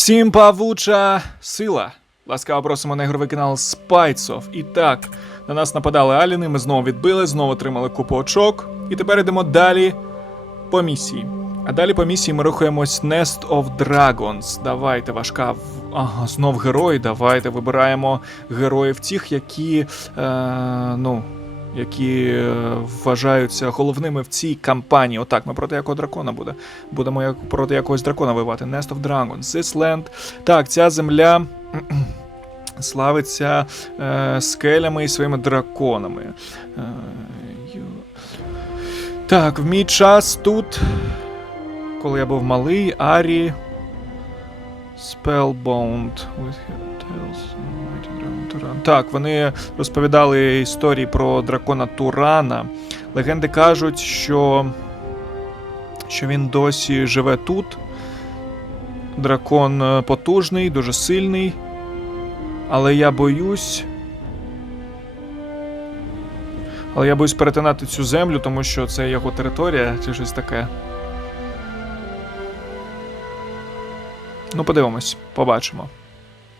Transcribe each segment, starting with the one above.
Всім павуча сила! Ласкаво просимо на ігровий канал Spitesов. І так, на нас нападали аліни, ми знову відбили, знову отримали купу очок. І тепер йдемо далі по місії. А далі по місії ми рухаємось Nest of Dragons. Давайте, важка. Ага, знов герої. Давайте вибираємо героїв тих, які. Е, ну. Які е, вважаються головними в цій кампанії. Отак, ми проти якого дракона буде. Будемо як проти якогось дракона воювати. Nest of Dragons, This. Так, ця земля славиться е, скелями і своїми драконами. Е, так, в мій час тут, коли я був малий, Арі. Spellbound with her tales Так, вони розповідали історії про дракона Турана. Легенди кажуть, що, що він досі живе тут. Дракон е, потужний, дуже сильний. Але я боюсь. Але я боюсь перетинати цю землю, тому що це його територія чи щось таке. Ну, подивимось, побачимо.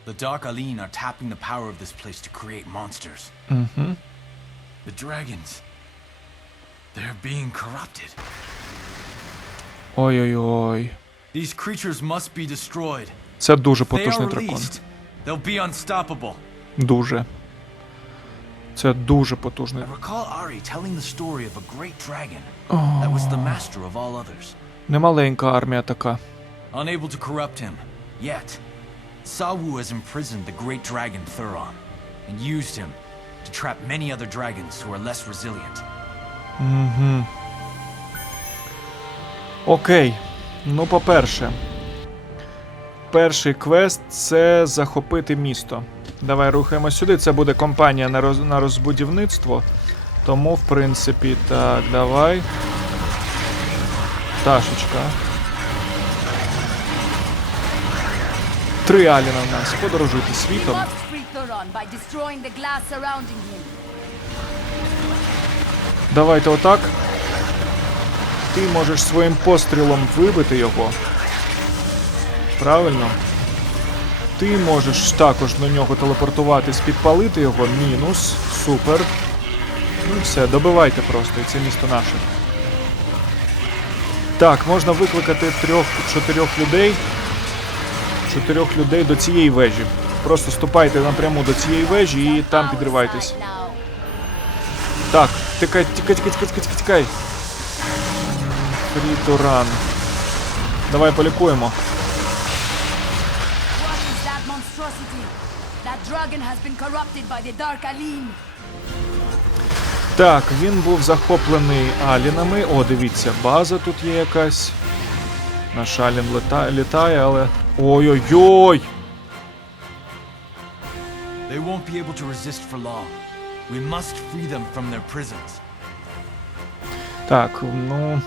The Dark Aline are tapping the power of this place to create monsters. Угу. The dragons. They're being corrupted. Ой-ой-ой. These creatures must be destroyed. Це дуже If they потужний are дракон. released, they'll be unstoppable. Дуже. Це дуже потужний. I recall Ari telling the story of a great dragon that was the master of all others. Немаленька армія така. Unable to corrupt him, yet, Sawu has imprisoned the great dragon Thuron and used him to trap many other dragons who are less resilient. Угу. Окей. Ну, по-перше, перший квест це захопити місто. Давай рухаємо сюди. Це буде компанія на, роз... на розбудівництво. Тому, в принципі, так, давай. Пташечка. Три аліна в нас. Подорожуйте світом. Давайте отак. Ти можеш своїм пострілом вибити його. Правильно? Ти можеш також на нього телепортуватись, підпалити його. Мінус. Супер. Ну все, добивайте просто, і це місто наше. Так, можна викликати трьох-чотирьох людей. Чотирьох людей до цієї вежі. Просто ступайте напряму до цієї вежі і там підривайтесь. Так, тикай, тікай, тікай, тікай, тікай, тікай. Фрітуран. Давай полікуємо. Так, він був захоплений алінами. О, дивіться, база тут є якась. Наш алін літає, але. Ой-ой-ой! They won't be able to resist for long. We must free them from their prisons. Так, ну.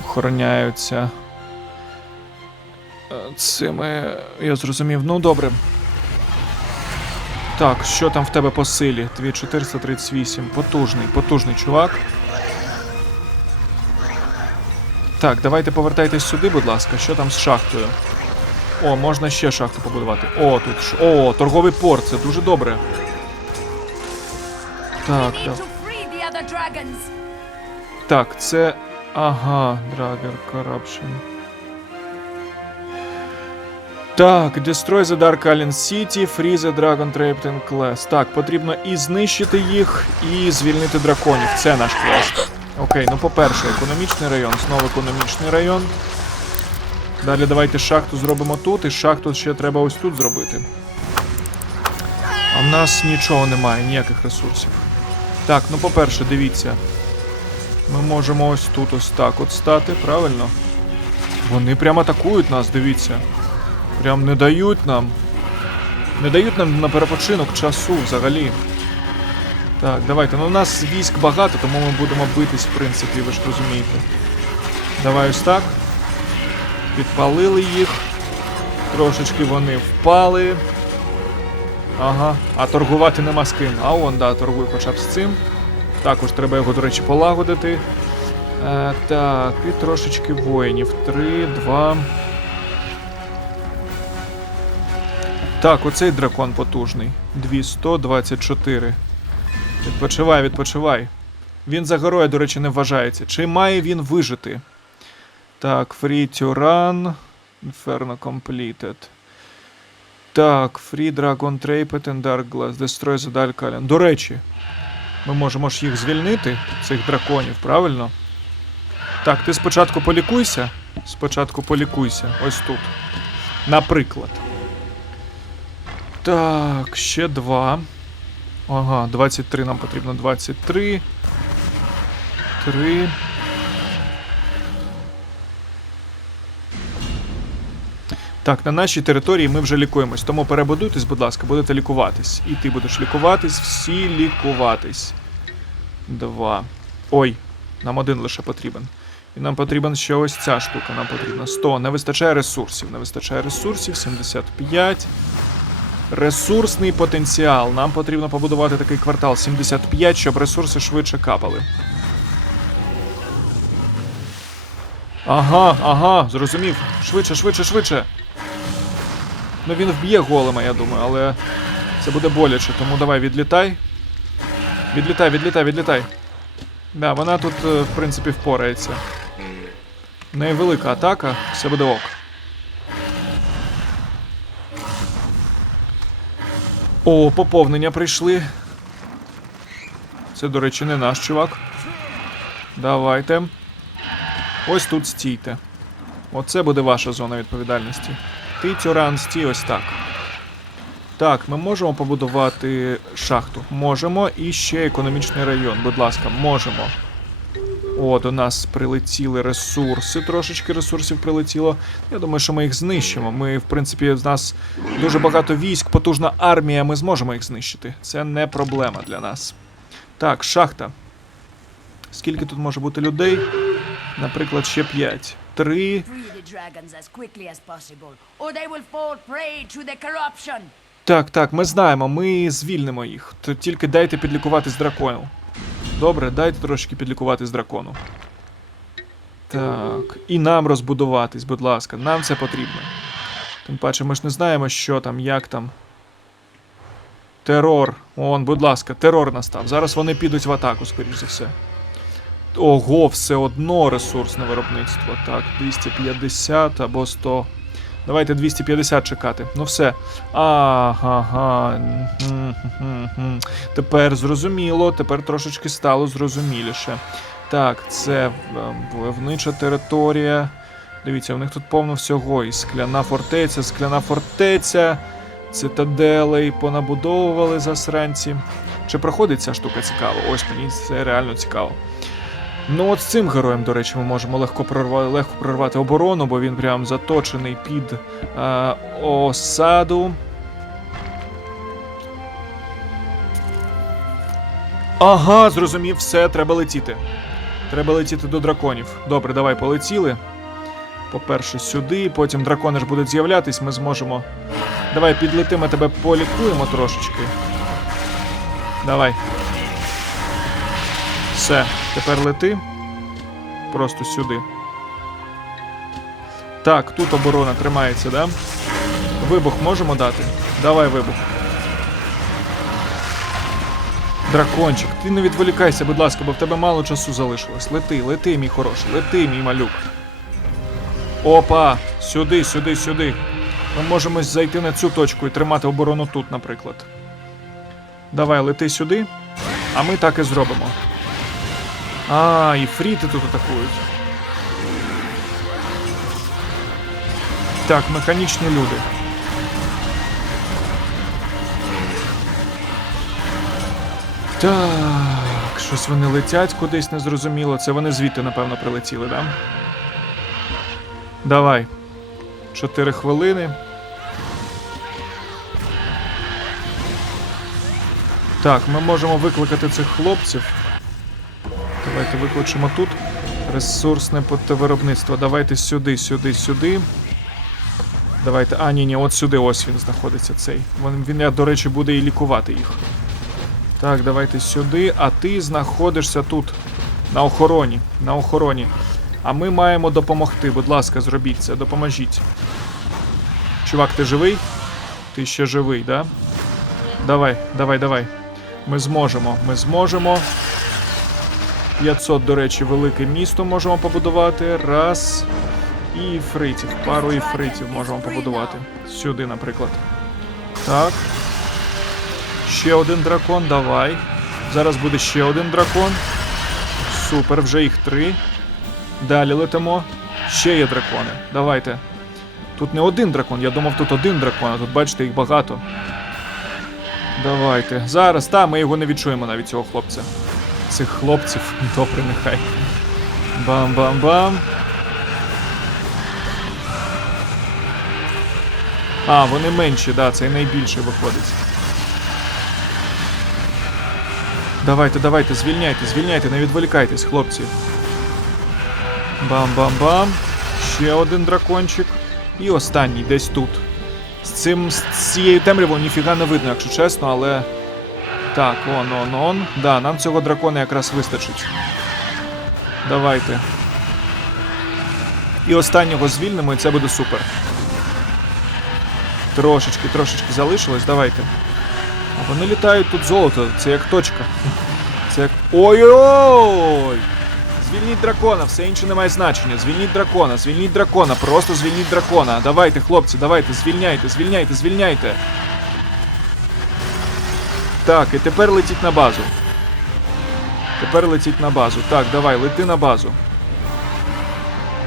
Охороняються. е, Цими. Я зрозумів. Ну, добре. Так, що там в тебе по силі? Твій 438. Потужний, потужний чувак. Так, давайте повертайтесь сюди, будь ласка. Що там з шахтою? О, можна ще шахту побудувати. О, тут. ш- О, торговий порт, це дуже добре. Так, так. Так, це. Ага, Dragger Corruption. Так, Destroy the Dark Alien City, Free the Dragon Trapped in Class. Так, потрібно і знищити їх, і звільнити драконів. Це наш квест. Окей, ну по-перше, економічний район, знову економічний район. Далі давайте шахту зробимо тут, і шахту ще треба ось тут зробити. А в нас нічого немає, ніяких ресурсів. Так, ну по-перше, дивіться. Ми можемо ось тут ось так от стати, правильно? Вони прямо атакують нас, дивіться. Прям не дають нам. Не дають нам на перепочинок часу взагалі. Так, давайте. Ну у нас військ багато, тому ми будемо битись, в принципі, ви ж розумієте. Давай ось так. Підпалили їх. Трошечки вони впали. Ага, а торгувати нема з ким. А он, да, торгуй хоча б з цим. Також треба його, до речі, полагодити. Е, Так, і трошечки воїнів. Три, два. Так, оцей дракон потужний. 224. Відпочивай, відпочивай. Він за героя, до речі, не вважається. Чи має він вижити? Так, Free to Run. Inferno Completed. Так, Free Dragon Traped and Dark Glass. Destroy the Dark Alien. До речі, ми можемо ж їх звільнити, цих драконів, правильно? Так, ти спочатку полікуйся. Спочатку полікуйся. Ось тут. Наприклад. Так, ще два. Ага, 23 нам потрібно. 23. 3. Так, на нашій території ми вже лікуємось, тому перебудуйтесь, будь ласка, будете лікуватись. І ти будеш лікуватись, всі лікуватись. Два. Ой, нам один лише потрібен. І нам потрібен ще ось ця штука. Нам потрібно 100. Не вистачає ресурсів. Не вистачає ресурсів. 75. Ресурсний потенціал. Нам потрібно побудувати такий квартал 75, щоб ресурси швидше капали. Ага, ага, зрозумів. Швидше, швидше, швидше. Ну він вб'є голема, я думаю, але це буде боляче, тому давай відлітай. Відлітай, відлітай, відлітай. Да, вона тут, е, в принципі, впорається. В неї велика атака, все буде ок. О, поповнення прийшли. Це, до речі, не наш чувак. Давайте. Ось тут стійте. Оце буде ваша зона відповідальності. Ти, Тюран, стій ось так. Так, ми можемо побудувати шахту. Можемо. І ще економічний район. Будь ласка, можемо. О, до нас прилетіли ресурси. Трошечки ресурсів прилетіло. Я думаю, що ми їх знищимо. Ми, в принципі, з нас дуже багато військ, потужна армія. Ми зможемо їх знищити. Це не проблема для нас. Так, шахта. Скільки тут може бути людей? Наприклад, ще 5. 3. Free the dragons as quickly as possible, or they will fall prey to the corruption. Так, так, ми знаємо, ми звільнимо їх. Тільки дайте підлікуватись дракону. Добре, дайте трошки підлікуватись дракону. Так, і нам розбудуватись, будь ласка, нам це потрібно. Тим паче, ми ж не знаємо, що там, як там. Терор. Он, будь ласка, терор настав. Зараз вони підуть в атаку, скоріш за все. Ого, все одно ресурсне виробництво. Так, 250 або 100. Давайте 250 чекати. Ну все. Ага. Тепер зрозуміло, тепер трошечки стало зрозуміліше. Так, це е, войовнича територія. Дивіться, у них тут повно всього. І скляна фортеця, скляна фортеця, цитаделей понабудовували засранці. Чи проходить ця штука цікаво? Ось мені це реально цікаво. Ну, от з цим героєм, до речі, ми можемо легко прорвати, легко прорвати оборону, бо він прям заточений під е, осаду. Ага, зрозумів, все, треба летіти. Треба летіти до драконів. Добре, давай полетіли. По-перше, сюди, потім дракони ж будуть з'являтись, ми зможемо. Давай підлетимо, тебе полікуємо трошечки. Давай. Все, тепер лети. Просто сюди. Так, тут оборона тримається, да? Вибух можемо дати? Давай вибух. Дракончик, ти не відволікайся, будь ласка, бо в тебе мало часу залишилось. Лети, лети, мій хороший, лети, мій малюк. Опа! Сюди, сюди, сюди. Ми можемо зайти на цю точку і тримати оборону тут, наприклад. Давай, лети сюди, а ми так і зробимо. А, і фріти тут атакують. Так, механічні люди. Так, щось вони летять кудись незрозуміло. Це вони звідти, напевно, прилетіли, да? Давай. Чотири хвилини. Так, ми можемо викликати цих хлопців. Давайте викличемо тут. Ресурсне виробництво. Давайте сюди, сюди, сюди. Давайте. А, ні, ні, от сюди ось він знаходиться цей. Він, до речі, буде і лікувати їх. Так, давайте сюди. А ти знаходишся тут. На охороні. На охороні. А ми маємо допомогти. Будь ласка, зробіть це, допоможіть. Чувак, ти живий? Ти ще живий, да? Давай, давай, давай. Ми зможемо, ми зможемо. 500, до речі, велике місто можемо побудувати. Раз. І іфритів. Пару іфритів можемо побудувати. Сюди, наприклад. Так. Ще один дракон, давай. Зараз буде ще один дракон. Супер, вже їх три. Далі летимо. Ще є дракони. Давайте. Тут не один дракон, я думав, тут один дракон, а тут бачите, їх багато. Давайте. Зараз, та, ми його не відчуємо навіть цього хлопця. Цих хлопців. Добре, нехай. Бам-бам-бам. А, вони менші, да, цей найбільший виходить. Давайте, давайте, звільняйте, звільняйте, не відволікайтесь, хлопці. Бам-бам-бам. Ще один дракончик. І останній десь тут. З цим з цією темрявою ніфіга не видно, якщо чесно, але. Так, он, он, он. Да, нам цього дракона якраз вистачить. Давайте. І останнього звільнимо, і це буде супер. Трошечки, трошечки залишилось, давайте. А вони літають тут золото, це як точка. Це як. Ой-ой! Звільніть дракона, все інше не має значення. Звільніть дракона, звільніть дракона, просто звільніть дракона. Давайте, хлопці, давайте, звільняйте, звільняйте, звільняйте. Так, і тепер летіть на базу. Тепер летіть на базу. Так, давай, лети на базу.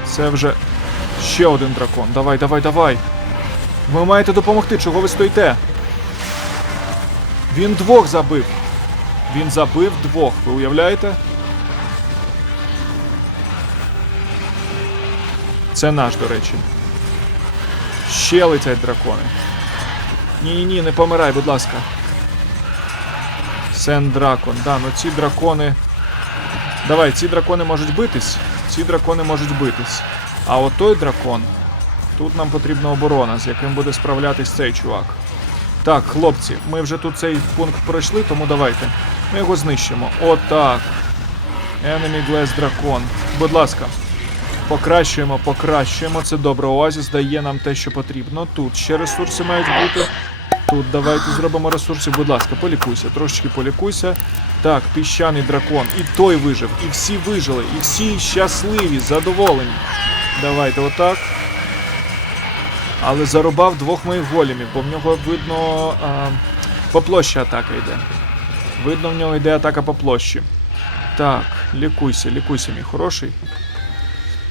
Це вже ще один дракон. Давай, давай, давай. Ви маєте допомогти, чого ви стоїте? Він двох забив. Він забив двох, ви уявляєте? Це наш, до речі. Ще летять дракони. Ні-ні-ні, не помирай, будь ласка. Сен дракон. Да, ну ці дракони. Давай, ці дракони можуть битись. Ці дракони можуть битись. А от той дракон. Тут нам потрібна оборона, з яким буде справлятись цей чувак. Так, хлопці, ми вже тут цей пункт пройшли, тому давайте. Ми його знищимо. Отак. Enemy Glass Dragon. Будь ласка. Покращуємо, покращуємо. Це добре. Оазіс дає нам те, що потрібно. Тут ще ресурси мають бути. Тут давайте зробимо ресурси. Будь ласка, полікуйся, трошечки полікуйся. Так, піщаний дракон. І той вижив, і всі вижили, і всі щасливі, задоволені. Давайте отак. Але зарубав двох моїх голімів, бо в нього видно а, по площі атака йде. Видно, в нього йде атака по площі. Так, лікуйся, лікуйся, мій хороший.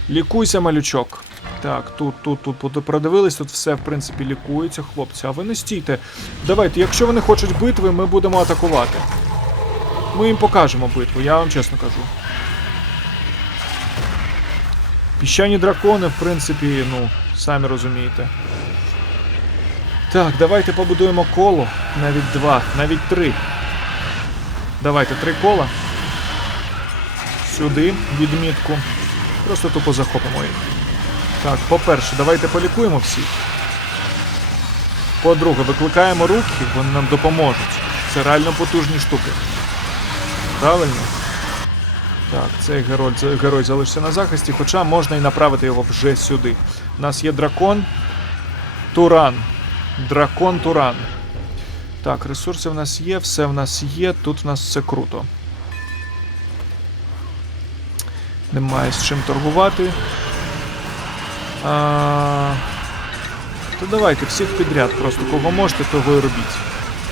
Лікуйся, малючок. Так, тут, тут, тут продивились, тут все, в принципі, лікується, хлопці. А ви не стійте. Давайте, якщо вони хочуть битви, ми будемо атакувати. Ми їм покажемо битву, я вам чесно кажу. Піщані дракони, в принципі, ну, самі розумієте. Так, давайте побудуємо коло. Навіть два, навіть три. Давайте три кола. Сюди, відмітку. Просто тупо захопимо їх. Так, по-перше, давайте полікуємо всіх. По-друге, викликаємо руки, вони нам допоможуть. Це реально потужні штуки. Правильно? Так, цей герой, герой залишиться на захисті, хоча можна і направити його вже сюди. У нас є дракон. Туран. Дракон Туран. Так, ресурси в нас є, все в нас є, тут в нас все круто. Немає з чим торгувати. А... То давайте всіх підряд, просто кого можете, того і робіть.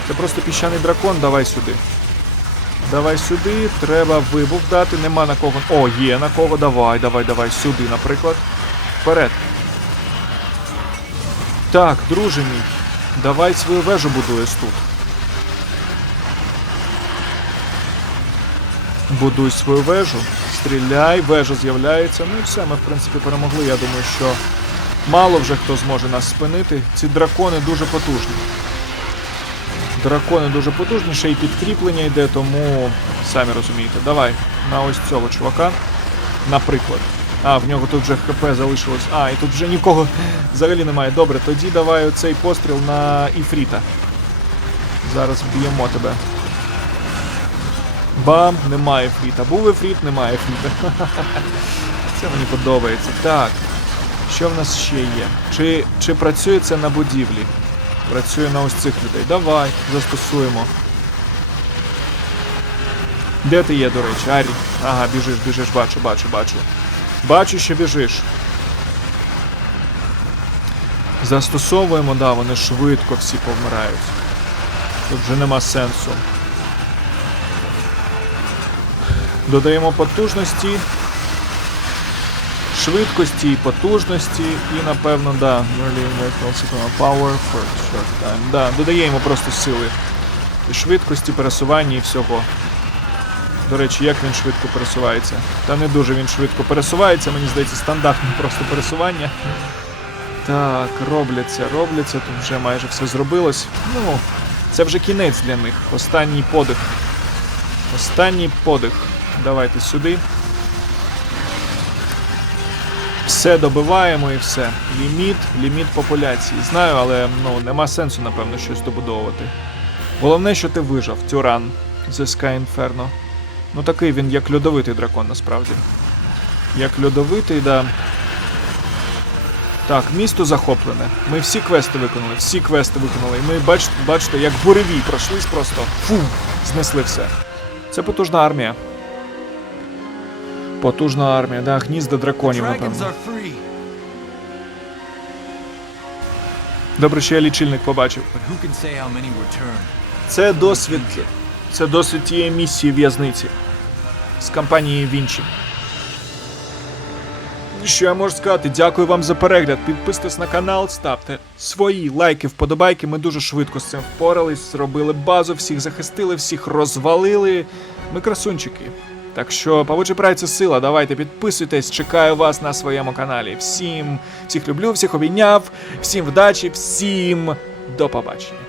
Це просто піщаний дракон, давай сюди. Давай сюди, треба вибух дати, нема на кого. О, є на кого, давай, давай, давай, сюди, наприклад. Вперед. Так, друже мій, давай свою вежу будуєш тут. Будуй свою вежу, стріляй, вежа з'являється. Ну і все, ми в принципі перемогли. Я думаю, що мало вже хто зможе нас спинити. Ці дракони дуже потужні. Дракони дуже потужні, ще й підкріплення йде, тому самі розумієте. Давай на ось цього чувака. Наприклад. А, в нього тут вже ХП залишилось. А, і тут вже нікого взагалі немає. Добре, тоді давай оцей постріл на Іфріта. Зараз б'ємо тебе. Бам, немає Ефріта. Був Ефріт, немає Ефріта. Це мені подобається. Так. Що в нас ще є? Чи, чи працює це на будівлі? Працює на ось цих людей. Давай, застосуємо. Де ти є, до речі, Арі? Ага, біжиш, біжиш, бачу, бачу, бачу. Бачу, що біжиш. Застосовуємо, да, вони швидко всі повмирають. Тут вже нема сенсу. Додаємо потужності. Швидкості і потужності, і напевно, да, power for short time. Да, додаємо просто сили. І швидкості, пересування і всього. До речі, як він швидко пересувається? Та не дуже він швидко пересувається, мені здається, стандартне просто пересування. Так, робляться, робляться, тут вже майже все зробилось. Ну, це вже кінець для них. Останній подих. Останній подих. Давайте сюди. Все добиваємо і все. Ліміт, ліміт популяції. Знаю, але ну нема сенсу, напевно, щось добудовувати. Головне, що ти вижив, Тюран The Sky Inferno. Ну такий він як льодовитий дракон, насправді. Як льодовитий, да. Так, місто захоплене. Ми всі квести виконали, всі квести виконали. І ми бач, бачите, як буревій пройшлись просто. Фу, знесли все. Це потужна армія. Потужна армія, да, гнізда драконів, напевно. Добре, що я лічильник побачив. Це досвід. Це досвід тієї місії в'язниці з компанії Вінчі. Що я можу сказати? Дякую вам за перегляд. Підписуйтесь на канал, ставте свої лайки, вподобайки. Ми дуже швидко з цим впорались, зробили базу, всіх захистили, всіх розвалили. Ми красунчики. Так що, павучі сила, давайте підписуйтесь, чекаю вас на своєму каналі. Всім всіх люблю, всіх обійняв, всім вдачі, всім до побачення.